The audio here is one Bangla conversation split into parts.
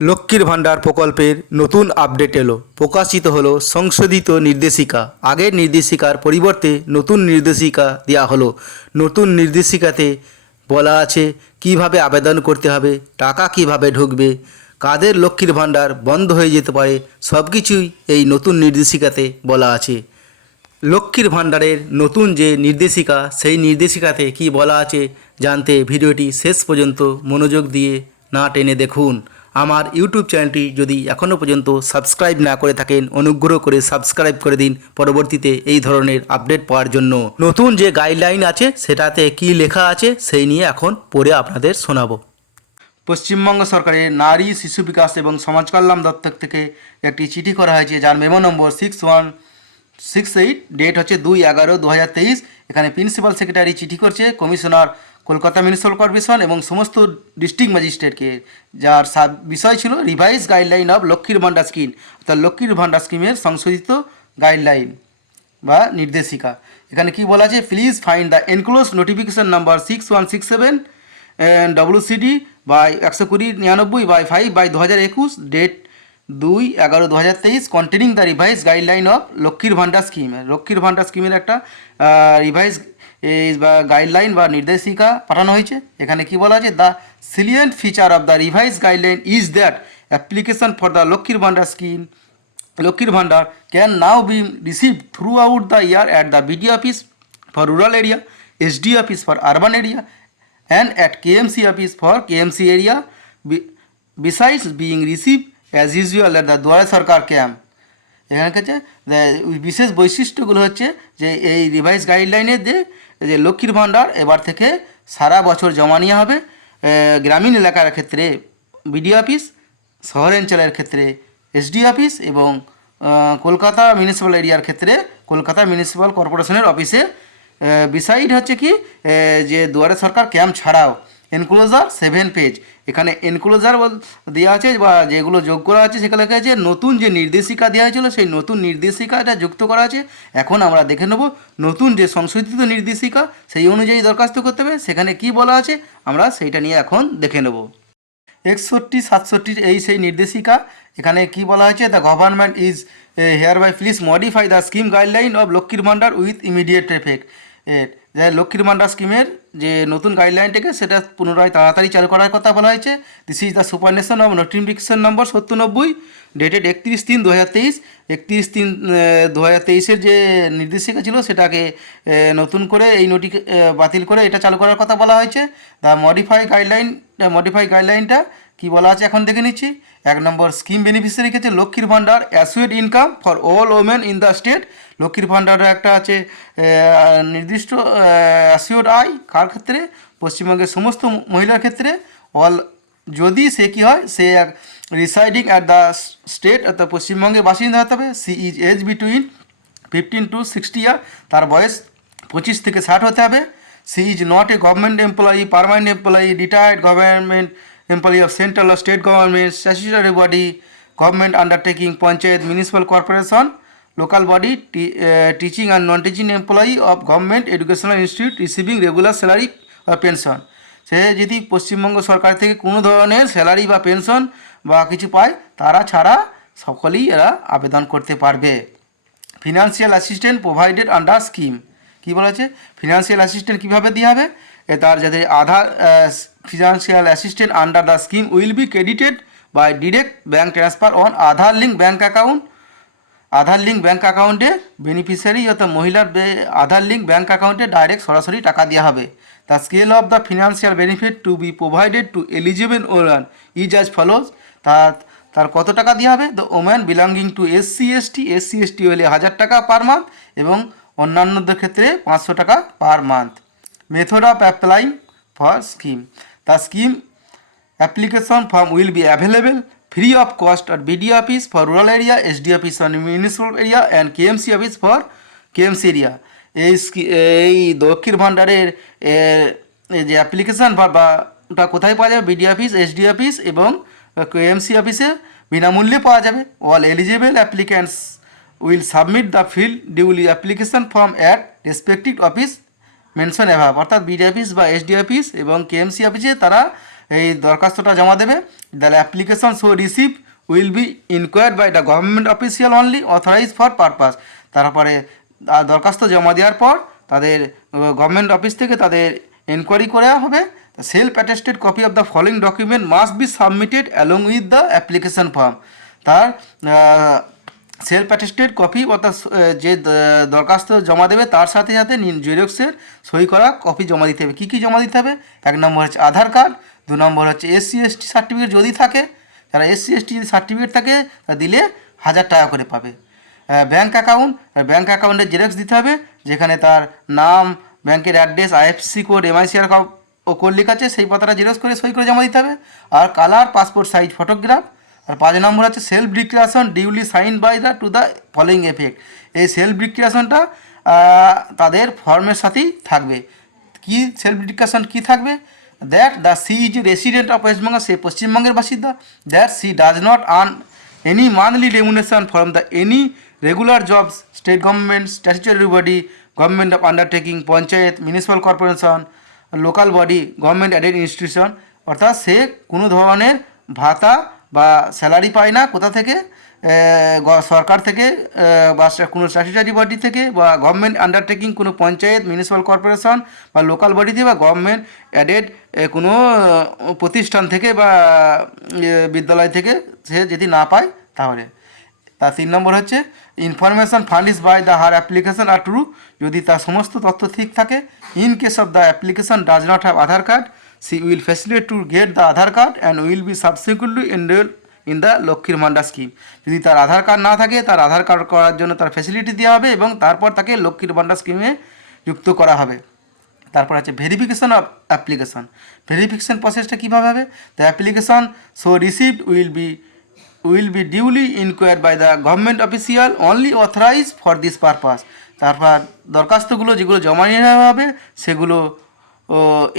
লক্ষ্মীর ভাণ্ডার প্রকল্পের নতুন আপডেট এলো, প্রকাশিত হলো সংশোধিত নির্দেশিকা। আগের নির্দেশিকার পরিবর্তে নতুন নির্দেশিকা দেওয়া হলো। নতুন নির্দেশিকাতে বলা আছে কিভাবে আবেদন করতে হবে, টাকা কিভাবে ঢুকবে, কাদের লক্ষ্মীর ভাণ্ডার বন্ধ হয়ে যেতে পারে, সব কিছুই এই নতুন নির্দেশিকাতে বলা আছে। লক্ষ্মীর ভাণ্ডারের নতুন যে নির্দেশিকা, সেই নির্দেশিকাতে কি বলা আছে জানতে ভিডিওটি শেষ পর্যন্ত মনোযোগ দিয়ে না টেনে দেখুন। আমার ইউটিউব চ্যানেলটি যদি এখনও পর্যন্ত সাবস্ক্রাইব না করে থাকেন, অনুগ্রহ করে সাবস্ক্রাইব করে দিন পরবর্তীতে এই ধরনের আপডেট পাওয়ার জন্য। নতুন যে গাইডলাইন আছে সেটাতে কি লেখা আছে সেই নিয়ে এখন পড়ে আপনাদের শোনাবো। পশ্চিমবঙ্গ সরকারের নারী শিশু বিকাশ এবং সমাজ কল্যাণ দপ্তর থেকে একটি চিঠি করা হয়েছে, যার মেমো নম্বর 6168, ডেট হচ্ছে 2/11/2023। এখানে প্রিন্সিপাল সেক্রেটারি চিঠি করছে কমিশনার কলকাতা মিউনিসিপ্যাল কর্পোরেশন এবং সমস্ত ডিস্ট্রিক্ট ম্যাজিস্ট্রেটকে, যার বিষয় ছিল রিভাইজ গাইডলাইন অফ লক্ষ্মীর ভাণ্ডার স্কিম, অর্থাৎ লক্ষ্মীর ভাণ্ডার স্কিমের সংশোধিত গাইডলাইন বা নির্দেশিকা। এখানে কি বলা আছে, please find the enclose notification number 6167 WCD by 120/99/5/2021, date 2/11/2023, containing the revise guideline of Lakshmir ভাণ্ডার স্কিম। লক্ষ্মীর ভাণ্ডার স্কিমের একটা রিভাইজ বা গাইডলাইন বা নির্দেশিকা পাঠানো হয়েছে। এখানে কি বলা আছে, the salient feature of the revise guideline is that application for the লক্ষ্মীর ভাণ্ডার স্কিম লক্ষ্মীর ভাণ্ডার can now be received throughout the year at the BD office for rural area, SD office for urban area, and at KMC office for KMC area, besides being received as usual at the দুয়ারে সরকার ক্যাম্প। এখানে কাছে বিশেষ বৈশিষ্ট্যগুলো হচ্ছে যে এই রিভাইজ গাইডলাইনের যে লক্ষ্মীর ভাণ্ডার এবার থেকে সারা বছর জমা নেওয়া হবে। গ্রামীণ এলাকার ক্ষেত্রে বিডি অফিস, শহরাঞ্চলের ক্ষেত্রে এসডি অফিস এবং কলকাতা মিউনিসিপ্যাল এরিয়ার ক্ষেত্রে কলকাতা মিউনিসিপ্যাল কর্পোরেশনের অফিসে। বিসাইড হচ্ছে কি যে দুয়ারে সরকার ক্যাম্প ছাড়াও এনক্লোজার 7 পেজ, এখানে এনক্লোজার দেওয়া আছে বা যেগুলো যোগ করা আছে সেখানে লেখা আছে নতুন যে নির্দেশিকা দেওয়া হয়েছিল সেই নতুন নির্দেশিকাটা যুক্ত করা আছে। এখন আমরা দেখে নেব নতুন যে সংশোধিত নির্দেশিকা সেই অনুযায়ী দরখাস্ত করতে হবে, সেখানে কি বলা আছে আমরা সেইটা নিয়ে এখন দেখে নেব। 61-67 এই সেই নির্দেশিকা। এখানে কি বলা হয়েছে, the government is hereby please modify the scheme guideline of Lakshmir Bhandar with immediate effect. যে লক্ষ্মীর ভাণ্ডার স্কিমের যে নতুন গাইডলাইনটাকে সেটা পুনরায় তাড়াতাড়ি চালু করার কথা বলা হয়েছে। This is the supersession of notification number 97, dated 31/3/2023। 31/3/2023 যে নির্দেশিকা ছিল সেটাকে নতুন করে এই বাতিল করে এটা চালু করার কথা বলা হয়েছে। দ্য মডিফাই গাইডলাইনটা কি বলা আছে এখন দেখে নিচ্ছি। 1 নম্বর, স্কিম বেনিফিশিয়ারি ক্ষেত্রে লক্ষ্মীর ভাণ্ডার assured income for all women in the state. লক্ষ্মীর ভাণ্ডারের একটা আছে নির্দিষ্ট অ্যাসিওর আয় কার ক্ষেত্রে, পশ্চিমবঙ্গের সমস্ত মহিলার ক্ষেত্রে। অল যদি সে কী হয়, সে রিসাইডিং অ্যাট দ্য স্টেট অর্থাৎ পশ্চিমবঙ্গের বাসিন্দা হতে হবে। She is age between 15 to 60 year, তার বয়স 25 থেকে 60 হতে হবে। She is not a government employee, permanent employee, retired government employee of central or state government, statutory body, government undertaking, panchayat, municipal corporation, local body, teaching and non-teaching employee of government educational institute receiving regular salary or pension। সে যদি পশ্চিমবঙ্গ সরকার থেকে কোনো ধরনের স্যালারি বা পেনশন বা কিছু পায়, তারা ছাড়া সকলেই এরা আবেদন করতে পারবে। Financial assistance provided under scheme, কী বলা আছে, ফিনান্সিয়াল অ্যাসিস্ট্যান্ট কীভাবে দেওয়া হবে, তার যাদের Aadhaar financial assistance under the scheme will be credited by direct bank transfer on Aadhaar link bank account. Aadhaar link bank অ্যাকাউন্টে বেনিফিশিয়ারি অর্থাৎ মহিলার আধার লিঙ্ক ব্যাঙ্ক অ্যাকাউন্টে ডাইরেক্ট সরাসরি টাকা দেওয়া হবে। The scale of the financial benefit to be provided to eligible women is as follows. তার কত টাকা দেওয়া হবে, the women belonging to SC/ST হলে 1000 টাকা পার মান্থ এবং অন্যান্যদের ক্ষেত্রে 500 টাকা per month. Method of applying for scheme, the scheme application form will be available free of cost at BD office for rural area, SD office for municipal area and KMC office for KMC area। এই লক্ষ্মীর ভাণ্ডারের যে অ্যাপ্লিকেশান বা ওটা কোথায় পাওয়া যাবে, বিডি অফিস, এসডি অফিস এবং কেএমসি অফিসে বিনামূল্যে পাওয়া যাবে। All eligible applicants will submit the fill duly application form at respective office mention above, অর্থাৎ বিডি অফিস বা এসডি অফিস এবং কেএমসি অফিসে তারা এই দরখাস্তটা জমা দেবে। The application so receive will be inquired by the government official only authorise for purpose. তারপরে দরখাস্ত জমা দেওয়ার পর তাদের গভর্নমেন্ট অফিস থেকে তাদের এনকোয়ারি করা হবে। Self attested copy of the following document must be submitted along with the application form. তার সেলফ অ্যাটেস্টেড কপি অর্থাৎ যে দরখাস্ত জমা দেবে তার সাথে সাথে জেরক্সের সই করা কপি জমা দিতে হবে। কী কী জমা দিতে হবে? 1 নম্বর হচ্ছে আধার কার্ড, 2 নম্বর হচ্ছে SC ST সার্টিফিকেট যদি থাকে, যারা SC ST যদি সার্টিফিকেট থাকে তা দিলে 1000 টাকা করে পাবে। ব্যাঙ্ক অ্যাকাউন্ট, ব্যাঙ্ক অ্যাকাউন্টের জেরক্স দিতে হবে, যেখানে তার নাম, ব্যাংকের অ্যাড্রেস, IFSC কোড, MICR ও কোড লেখা আছে, সেই পাতাটা জেরক্স করে সই করে জমা দিতে হবে। আর কালার পাসপোর্ট সাইজ ফটোগ্রাফ। আর 5 নম্বর হচ্ছে self declaration duly sign by the to the following effect. এই সেলফ ডিক্লারেশনটা তাদের ফর্মের সাথেই থাকবে। কি সেলফ ডিক্লারেশন কী থাকবে? That the sea is a resident of West Bengal, সে পশ্চিমবঙ্গের বাসিন্দা। That she does not earn any monthly remuneration from the any regular jobs, state government, statutory body, government of undertaking, panchayat, municipal corporation, local body, government aided institution. অর্থাৎ সে কোনো ধরনের ভাতা বা স্যালারি পায় না কোথা থেকে, সরকার থেকে বা কোনো স্ট্যাচুটরি বডি থেকে বা গভর্নমেন্ট আন্ডারটেকিং কোনো পঞ্চায়েত, মিউনিসিপ্যাল কর্পোরেশন বা লোকাল বডি থেকে বা গভর্নমেন্ট অ্যাডেড কোনো প্রতিষ্ঠান থেকে বা বিদ্যালয় থেকে সে যদি না পায় তাহলে। তার 3 নম্বর হচ্ছে information furnish by the her application are true, যদি তার সমস্ত তথ্য ঠিক থাকে। In case of the application does not have Aadhaar card, she will facilitate to get the Aadhaar card and will be subsequently enrol in the Lakshmir Bhandar scheme. যদি তার আধার কার্ড না থাকে, তার আধার কার্ড করার জন্য তার ফ্যাসিলিটি দেওয়া হবে এবং তারপর তাকে লক্ষ্মীর ভান্ডার স্কিমে যুক্ত করা হবে। তারপর আছে ভেরিফিকেশন অফ অ্যাপ্লিকেশন। ভেরিফিকেশন প্রসেসটা কীভাবে হবে? The application so received will be duly inquired by the government official only authorise for this purpose. তারপর দরখাস্তগুলো যেগুলো জমা নিয়ে নেওয়া হবে সেগুলো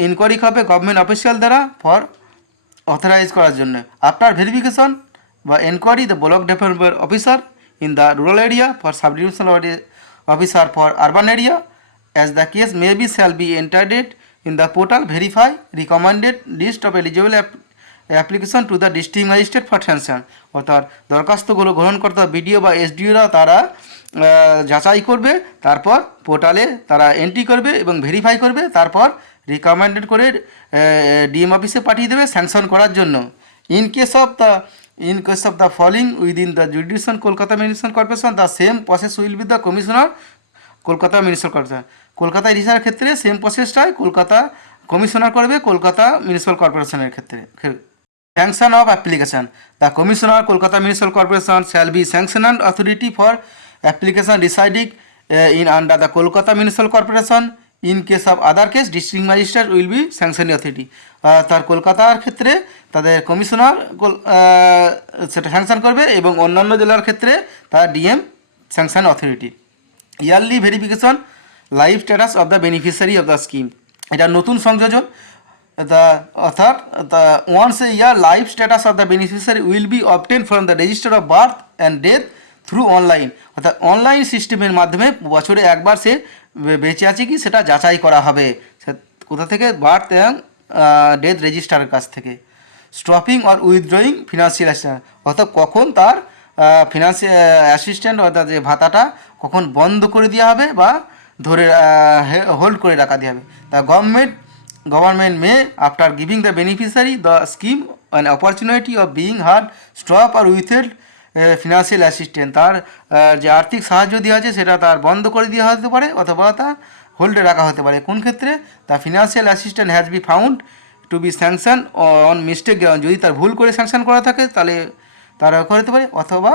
ইনকোয়ারি হবে গভর্নমেন্ট অফিসিয়াল দ্বারা ফর অথরাইজ করার জন্য। আফটার ভেরিফিকেশন বা enquiry the block development officer in the rural area for sub divisional officer for urban area as the case may be shall be entered in the portal, verify recommended list of eligible application to the district magistrate for sanction। অর্থাৎ দরখাস্তগুলো গ্রহণ করতে বিডিও বা এসডিওরা তারা যাচাই করবে, তারপর পোর্টালে তারা এন্ট্রি করবে এবং ভেরিফাই করবে, তারপর রিকমেন্ডেড করে ডিএম অফিসে পাঠিয়ে দেবে স্যাংশন করার জন্য। In case of the following within the জুডিশন Kolkata municipal corporation, the same process will be the commissioner Kolkata municipal corporation. Kolkata রিসার্চের ক্ষেত্রে সেম প্রসেসটাই কলকাতা কমিশনার করবে কলকাতা মিউনিসিপ্যাল কর্পোরেশনের ক্ষেত্রে। Sanction of application, the commissioner Kolkata municipal corporation shall be sanctioning authority for application deciding in under the Kolkata municipal corporation. In case of other case district magistrate will be sanctioning authority. তার কলকাতার ক্ষেত্রে তাদের কমিশনার সেটা স্যাংশন করবে এবং অন্যান্য জেলার ক্ষেত্রে তার DM sanction authority. Yearly verification life status of the beneficiary of the scheme, এটা নতুন সংযোজন। অর্থাৎ the once a year life status of the beneficiary will be obtain from the register of birth and death through online. অর্থাৎ অনলাইন সিস্টেমের মাধ্যমে বছরে একবার সে বেঁচে আছে কি সেটা যাচাই করা হবে। কোথা থেকে? বার্থ এবং ডেথ রেজিস্টারের কাছ থেকে। Stopping or withdrawing financial assistance, অর্থাৎ কখন তার ফিনান্সিয়াল অ্যাসিস্ট্যান্ট অর্থাৎ যে ভাতাটা কখন বন্ধ করে দেওয়া হবে বা ধরে হোল্ড করে রাখা দেওয়া হবে। The government may after giving the beneficiary the scheme an opportunity of being heard stop or withheld financial assistant, তার যে আর্থিক সাহায্য দেওয়া আছে সেটা তার বন্ধ করে দেওয়া হতে পারে অথবা তা হোল্ডে রাখা হতে পারে। কোন ক্ষেত্রে? The financial assistant has be found to be sanction on mistake ground, যদি তার ভুল করে স্যাংশন করা থাকে তাহলে তারা হতে পারে। অথবা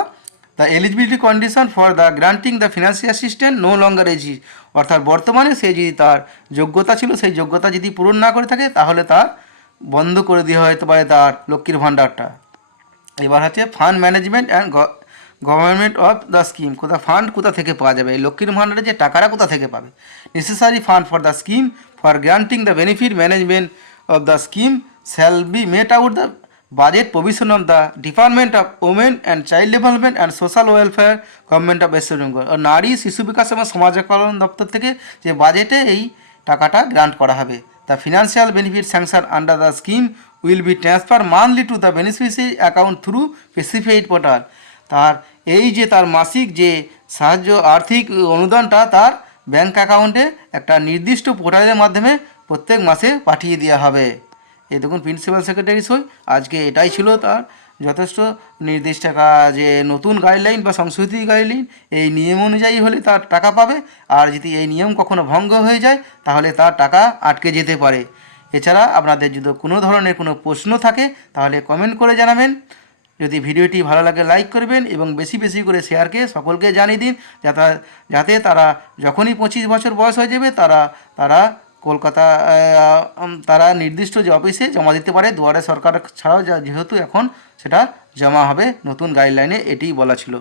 the eligibility condition for the granting the financial assistant no longer exist, অর্থাৎ বর্তমানে সে যদি তার যোগ্যতা ছিল সেই যোগ্যতা যদি পূরণ না করে থাকে তাহলে তার বন্ধ করে দেওয়া হতে পারে তার লক্ষ্মীর ভাণ্ডারটা। এবার হচ্ছে fund management and government of the scheme, fund কোথা থেকে পাওয়া যাবে, এই লক্ষ্মীর ভাণ্ডারে যে টাকাটা কোথা থেকে পাবে। Necessary fund for the scheme for granting the benefit management of the scheme shall be mate out the budget provision of the department of women and child development and social welfare government of West Bengal. নারী শিশু বিকাশ এবং সমাজ কল্যাণ দপ্তর থেকে যে বাজেটে এই টাকাটা গ্রান্ট করা হবে the financial benefit sanction under the scheme will B transfer monthly to the beneficiary account through specified portal. তার এই যে তার মাসিক যে সাহায্য আর্থিক অনুদানটা তার ব্যাংক অ্যাকাউন্টে একটা নির্দিষ্ট পোর্টালের মাধ্যমে প্রত্যেক মাসে পাঠিয়ে দেওয়া হবে। এই দেখুন প্রিন্সিপাল সেক্রেটারি সই। আজকে এটাই ছিল তার যথেষ্ট নির্দিষ্ট টাকা যে নতুন গাইডলাইন বা সংশোধিত গাইডলাইন, এই নিয়ম অনুযায়ী হলে তার টাকা পাবে, আর যদি এই নিয়ম কখনো ভঙ্গ হয়ে যায় তাহলে তার টাকা আটকে যেতে পারে। এছাড়া আপনাদের যদি কোনো ধরনের কোনো প্রশ্ন থাকে তাহলে কমেন্ট করে জানাবেন। যদি ভিডিওটি ভালো লাগে লাইক করবেন এবং বেশি বেশি করে শেয়ারকে সকলকে জানিয়ে দিন, যাতে তারা যখনই 25 বছর বয়স হয়ে যাবে তারা কলকাতা তারা নির্দিষ্ট যে অফিসে জমা দিতে পারে। দুয়ারে সরকার ছাড়াও যেহেতু এখন সেটা জমা হবে নতুন গাইডলাইনে, এটিই বলা ছিল।